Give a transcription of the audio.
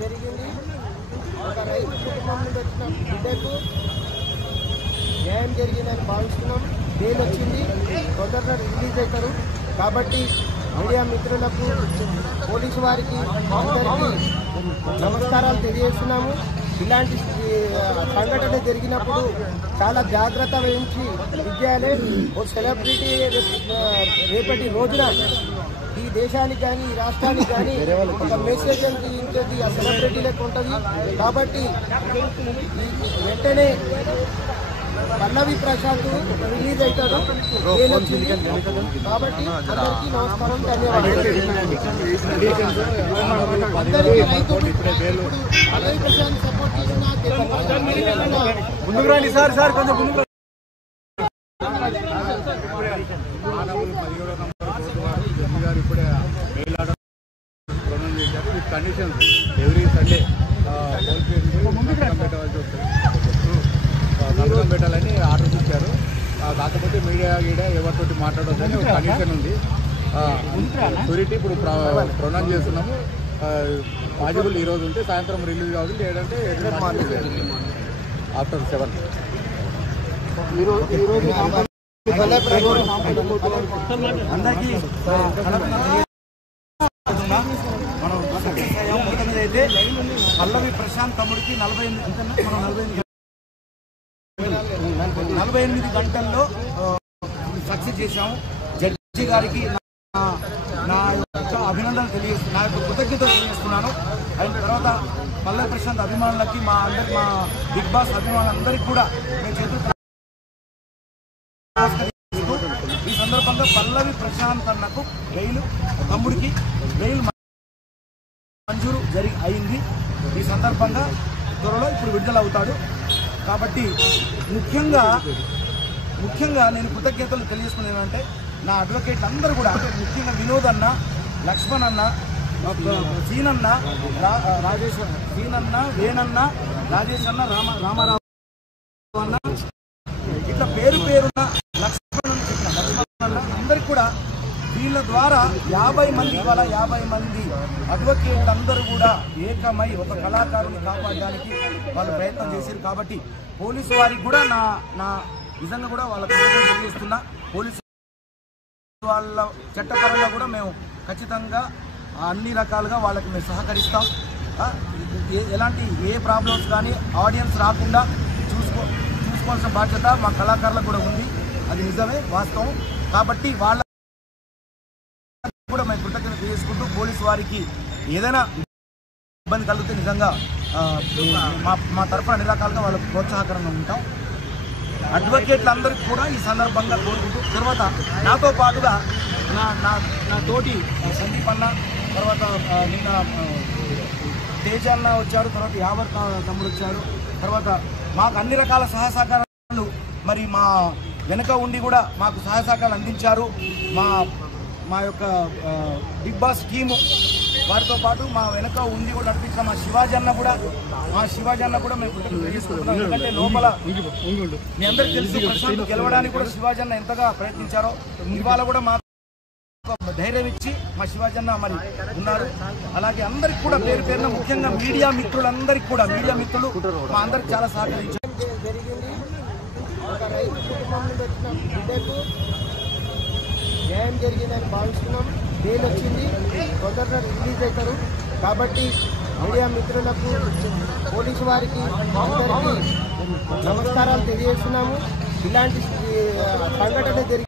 జరిగింది. ఒక రైతు కుటుంబం నుండి వచ్చిన బిడ్డకు న్యాయం జరిగిందని భావిస్తున్నాం. బెయిల్ వచ్చింది, తొందరగా రిలీజ్ అవుతారు. కాబట్టి మీడియా మిత్రులకు, పోలీసు వారికి అందరికీ నమస్కారాలు తెలియజేస్తున్నాము. ఇలాంటి సంఘటన జరిగినప్పుడు చాలా జాగ్రత్త వహించి విద్యాలే ఓ సెలబ్రిటీ రేపటి రోజున ఈ దేశానికి కానీ ఈ రాష్ట్రానికి కానీ ఒక మెసేజ్ ఉంటుంది, ఆ సెలబ్రిటీలకు ఉంటుంది. కాబట్టి వెంటనే పల్లవి ప్రశాంత్ రిలీజ్ అవుతాడు. కాబట్టి అందరికీ నమస్కారం, ధన్యవాదాలు. అందరికీ రైతు పల్లవి ప్రశాంత్ సపోర్ట్ ముందుకు రండి సార్ కొంచెం ముందుకు ఇప్పుడే బెయిల్ ఆర్డర్ ప్రొనౌన్స్ చేశారు. విత్ కండిషన్స్ ఎవ్రీ సండే పెట్టవలసి వస్తుంది, సంతకం పెట్టాలని ఆర్డర్స్ ఇచ్చారు. కాకపోతే మీడియా ఎవరితోటి మాట్లాడొద్దని ఒక కండిషన్ ఉంది. షూరిటీ ఇప్పుడు ప్రొనౌన్స్ చేస్తున్నాము. పాజిబుల్ ఈ రోజు ఉంటే సాయంత్రం రిలీజ్ కావాలి, లేదంటే ఆఫ్టర్ 7. అందరికీ మనం మొత్తం మీద అయితే పల్లవి ప్రశాంత్ తమ్ముడికి 48 గంటల్లో సక్సెస్ చేశాము. జడ్జి గారికి నా యొక్క అభినందనలు తెలియజేస్తున్నాను, నా యొక్క కృతజ్ఞతలు తెలియజేస్తున్నాను. అయిన తర్వాత పల్లవి ప్రశాంత్ అభిమానులకి, మా బిగ్ బాస్ అభిమానులందరికీ కూడా మేము చేతులు ఈ సందర్భంగా పల్లవి ప్రశాంత్ అన్నకు బెయిల్, తమ్ముడికి బెయిల్ మంజూరు అయింది. ఈ సందర్భంగా త్వరలో ఇప్పుడు విడుదల అవుతాడు. కాబట్టి ముఖ్యంగా నేను కృతజ్ఞతలు తెలియజేసుకునేది ఏమంటే నా అడ్వకేట్లు అందరూ కూడా, ముఖ్యంగా వినోద్ అన్న, లక్ష్మణ్ అన్న, సీనన్న, వేణన్న, రాజేష్ అన్న, రామారావు అన్న, ఇట్లా పేరున లక్ష్మణ్ అన్న అందరికి కూడా వీళ్ళ ద్వారా 50 మంది, ఇవాళ 50 మంది అడ్వకేట్లు అందరూ కూడా ఏకమై ఒక కళాకారుని కాపాడడానికి వాళ్ళు ప్రయత్నం చేశారు. కాబట్టి పోలీసు వారికి కూడా నా నిజంగా కూడా వాళ్ళకి తెలియజేస్తున్నా. పోలీసు వాళ్ళ చట్టపరంగా కూడా మేము ఖచ్చితంగా అన్ని రకాలుగా వాళ్ళకి మేము సహకరిస్తాం. ఎలాంటి ఏ ప్రాబ్లమ్స్ కానీ ఆడియన్స్ రాకుండా చూసుకోవాల్సిన బాధ్యత మా కళాకారులకు కూడా ఉంది. అది నిజమే, వాస్తవం. కాబట్టి వాళ్ళ కూడా మేము కృతజ్ఞత తెలియజేసుకుంటూ పోలీసు వారికి ఏదైనా ఇబ్బంది కలిగితే నిజంగా మా తరఫున అన్ని రకాలుగా వాళ్ళకు ప్రోత్సాహకరంగా ఉంటాం. అడ్వకేట్లందరికీ కూడా ఈ సందర్భంగా కోరుకుంటూ, తర్వాత నాతో పాటుగా నా తోటి సందీప్ అన్న, తర్వాత నిన్న తేజ అన్న వచ్చారు, తర్వాత యావర్ తమ్ముడు వచ్చారు, తర్వాత మాకు అన్ని రకాల సహసహకారాలు మరి మా వెనక ఉండి కూడా మాకు సహాయ సహకారాలు అందించారు. మా యొక్క బిగ్ బాస్ టీము వారితో పాటు మా వెనక ఉండి కూడా నడిపించిన మా శివాజీ అన్న కూడా మేము తెలియజేసుకుంటున్నాం. ఎందుకంటే లోపల మీ అందరికీ తెలుసు, ప్రశాంత్ గెలవడానికి కూడా శివాజీ అన్న ఎంతగా ప్రయత్నించారో. ఇవాళ కూడా మా ధైర్యం ఇచ్చి మా శివాజీ అన్న మరి ఉన్నారు. అలాగే అందరికి కూడా పేరున ముఖ్యంగా మీడియా మిత్రులందరికీ కూడా, మీడియా మిత్రులు మా అందరికి చాలా సహకరించారు. జరిగింది. ఒక రైతు కుటుంబం నుండి వచ్చిన బిడ్డకు న్యాయం జరిగిందని భావిస్తున్నాం. బెయిల్ వచ్చింది, తొందరగా రిలీజ్ అవుతారు. కాబట్టి మీడియా మిత్రులకు, పోలీసు వారికి అందరికీ నమస్కారాలు తెలియజేస్తున్నాము. ఇలాంటి సంఘటన జరిగి